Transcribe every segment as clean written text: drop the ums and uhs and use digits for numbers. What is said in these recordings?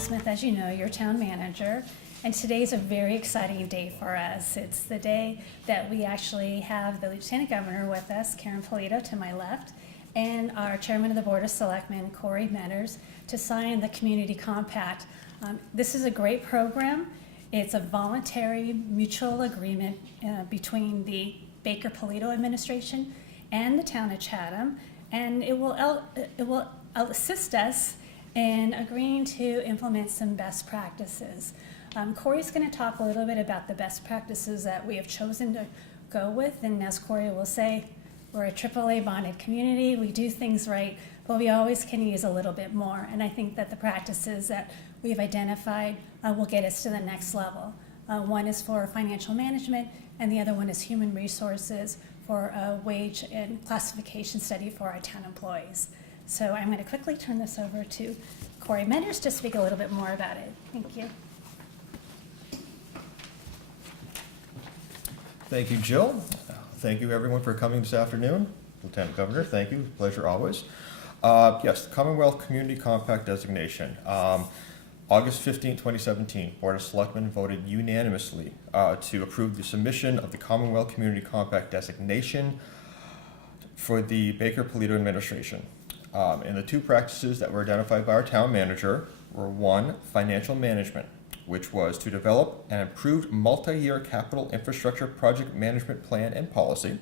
Smith, as you know, your town manager, and today's a very exciting day for us. It's the day that we actually have the Lieutenant Governor with us, Baker-Polito to my left, and our Chairman of the Board of Selectmen, Cory, to sign the Community Compact. This is a great program. It's a voluntary mutual agreement between the Baker-Polito Administration and the town of Chatham, and it will assist us in agreeing to implement some best practices. Cory's going to talk a little bit about the best practices that we have chosen to go with, and as Cory will say, we're a AAA bonded community. We do things right, but we always can use a little bit more, and I think that the practices that we've identified will get us to the next level. One is for financial management, and the other one is human resources for a wage and classification study for our town employees. So I'm going to quickly turn this over to Cory to speak a little bit more about it. Thank you. Thank you, Jill. Thank you, everyone, for coming this afternoon. Lieutenant Governor, thank you. Pleasure always. Yes, the Commonwealth Community Compact Designation. August 15, 2017, Board of Selectmen voted unanimously to approve the submission of the Commonwealth Community Compact Designation for the Baker-Polito Administration. And the two practices that were identified by our town manager were: one, financial management, which was to develop an improved multi-year capital infrastructure project management plan and policy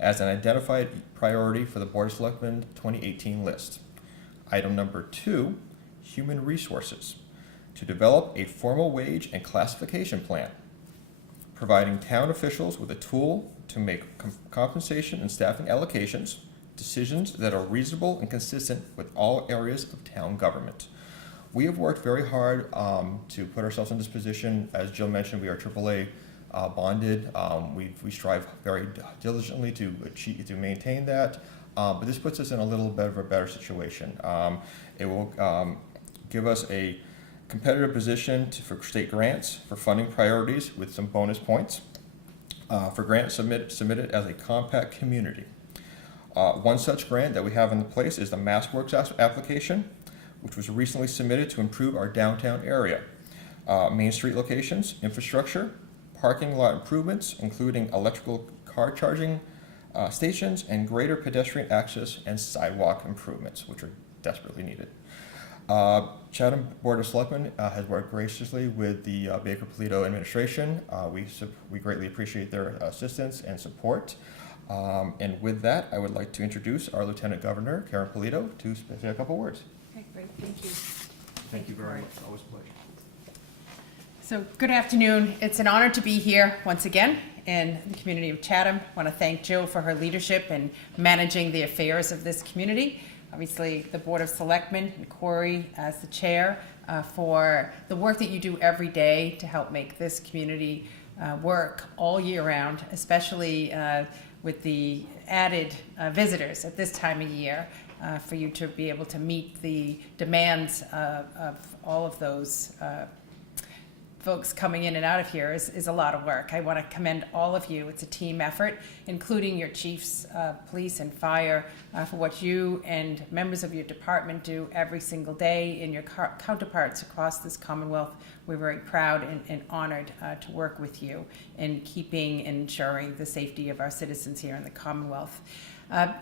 as an identified priority for the Board of Selectmen 2018 list. Item number two, human resources, to develop a formal wage and classification plan, providing town officials with a tool to make compensation and staffing allocations decisions that are reasonable and consistent with all areas of town government. We have worked very hard to put ourselves in this position. As Jill mentioned, we are AAA bonded. We strive very diligently to maintain that, but this puts us in a little bit of a better situation. It will give us a competitive position for state grants, for funding priorities with some bonus points, for grants submitted as a compact community. One such grant that we have in place is the MassWorks application, which was recently submitted to improve our downtown area. Main Street locations, infrastructure, parking lot improvements, including electrical car charging stations, and greater pedestrian access and sidewalk improvements, which are desperately needed. Chatham Board of Selectmen has worked graciously with the Baker-Polito Administration. We greatly appreciate their assistance and support. And with that, I would like to introduce our Lieutenant Governor, Baker-Polito, to say a couple words. Okay, great. Thank you. Thank you very much. Always a pleasure. So, good afternoon. It's an honor to be here once again in the community of Chatham. I want to thank Jill for her leadership in managing the affairs of this community. Obviously, the Board of Selectmen and Cory as the chair for the work that you do every day to help make this community work all year round, especially with the added visitors at this time of year, for you to be able to meet the demands of all of those folks coming in and out of here is a lot of work. I want to commend all of you. It's a team effort, including your chiefs, police and fire, for what you and members of your department do every single day, and your counterparts across this Commonwealth. We're very proud and honored to work with you in keeping and ensuring the safety of our citizens here in the Commonwealth.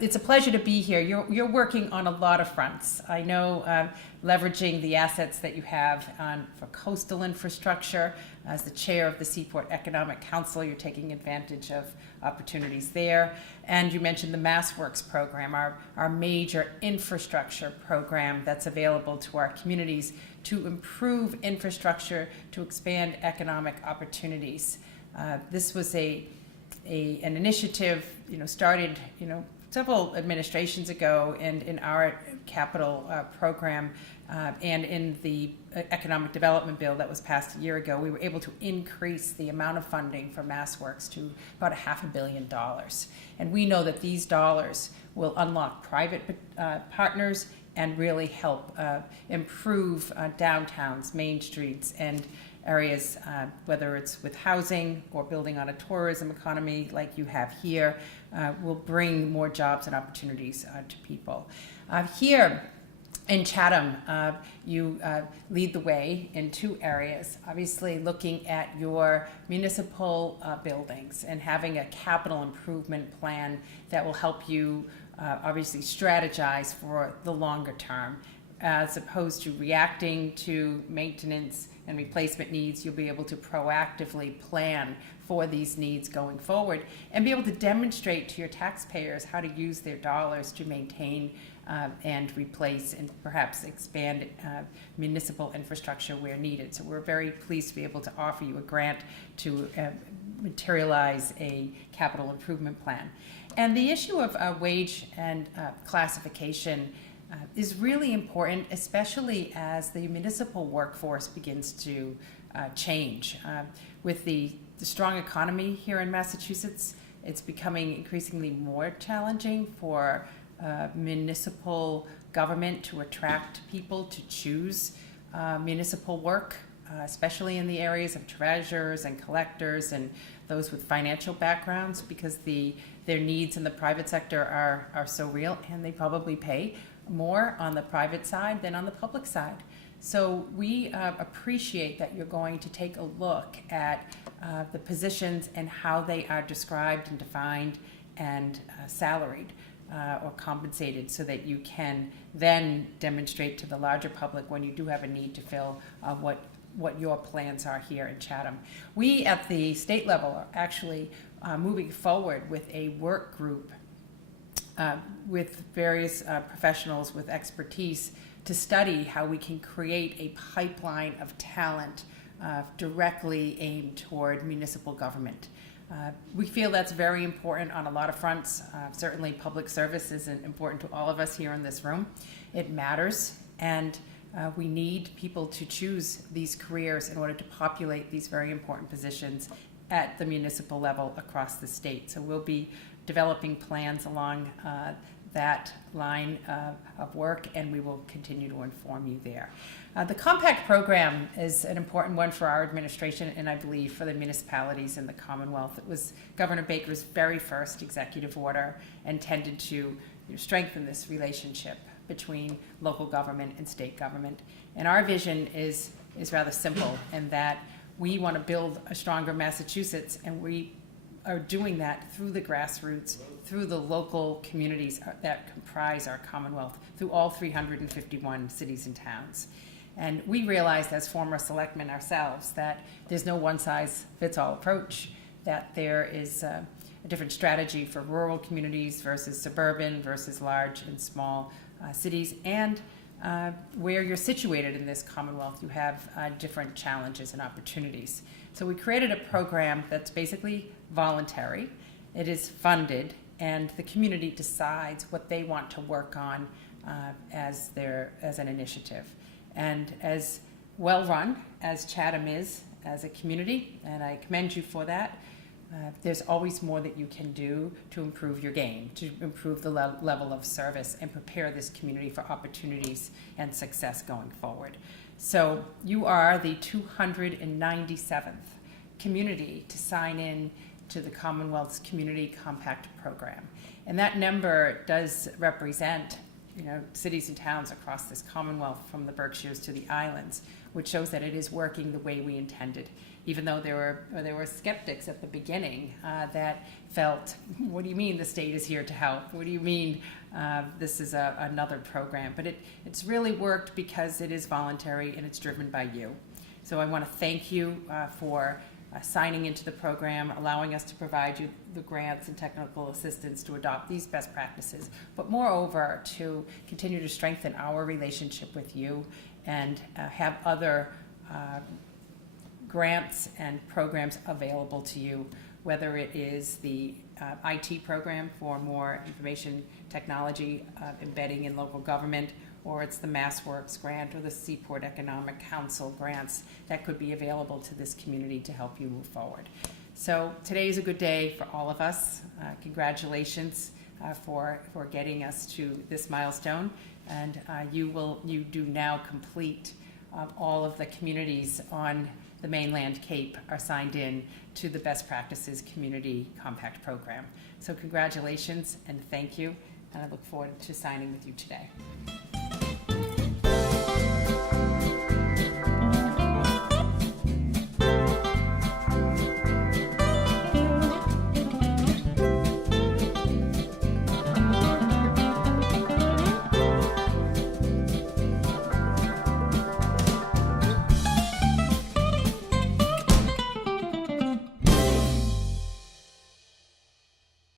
It's a pleasure to be here. You're working on a lot of fronts. I know leveraging the assets that you have for coastal infrastructure. As the chair of the Seaport Economic Council, you're taking advantage of opportunities there. And you mentioned the MassWorks program, our major infrastructure program that's available to our communities to improve infrastructure, to expand economic opportunities. This was an initiative, started, several administrations ago, and in our capital program and in the economic development bill that was passed a year ago, we were able to increase the amount of funding for MassWorks to about $500 million. And we know that these dollars will unlock private partners and really help improve downtowns, main streets, and areas, whether it's with housing or building on a tourism economy like you have here, will bring more jobs and opportunities to people. Here In Chatham, you lead the way in two areas. Obviously, looking at your municipal buildings and having a capital improvement plan that will help you obviously strategize for the longer term. As opposed to reacting to maintenance and replacement needs, you'll be able to proactively plan for these needs going forward and be able to demonstrate to your taxpayers how to use their dollars to maintain and replace and perhaps expand municipal infrastructure where needed. So we're very pleased to be able to offer you a grant to materialize a capital improvement plan. And the issue of wage and classification is really important, especially as the municipal workforce begins to change. With the strong economy here in Massachusetts, it's becoming increasingly more challenging for municipal government to attract people to choose municipal work, especially in the areas of treasurers and collectors and those with financial backgrounds, because their needs in the private sector are so real, and they probably pay more on the private side than on the public side. So we appreciate that you're going to take a look at the positions and how they are described and defined and salaried or compensated, so that you can then demonstrate to the larger public when you do have a need to fill what your plans are here in Chatham. We at the state level are actually moving forward with a work group with various professionals with expertise to study how we can create a pipeline of talent directly aimed toward municipal government. We feel that's very important on a lot of fronts. Certainly public service is important to all of us here in this room. It matters, and we need people to choose these careers in order to populate these very important positions at the municipal level across the state. So we'll be developing plans along that line of work, and we will continue to inform you there. The Compact program is an important one for our administration, and I believe for the municipalities in the Commonwealth. It was Governor Baker's very first executive order intended to strengthen this relationship between local government and state government. And our vision is rather simple, in that we want to build a stronger Massachusetts, and we are doing that through the grassroots, through the local communities that comprise our Commonwealth, through all 351 cities and towns. And we realized, as former selectmen ourselves, that there's no one-size-fits-all approach, that there is a different strategy for rural communities versus suburban versus large and small cities, and where you're situated in this Commonwealth, you have different challenges and opportunities. So we created a program that's basically voluntary. It is funded, and the community decides what they want to work on as an initiative. And as well run as Chatham is as a community, and I commend you for that, there's always more that you can do to improve your game, to improve the level of service and prepare this community for opportunities and success going forward. So you are the 297th community to sign in to the Commonwealth's Community Compact Program. And that number does represent cities and towns across this Commonwealth, from the Berkshires to the islands, which shows that it is working the way we intended. Even though there were skeptics at the beginning that felt, what do you mean the state is here to help? What do you mean this is another program? But it's really worked because it is voluntary and it's driven by you. So I want to thank you for signing into the program, allowing us to provide you the grants and technical assistance to adopt these best practices, but moreover to continue to strengthen our relationship with you and have other grants and programs available to you, whether it is the IT program for more information technology embedding in local government, or it's the MassWorks grant or the Seaport Economic Council grants that could be available to this community to help you move forward. So today is a good day for all of us. Congratulations for getting us to this milestone, and you do now complete all of the communities on the mainland Cape are signed in to the Best Practices Community Compact Program. So congratulations and thank you, and I look forward to signing with you today.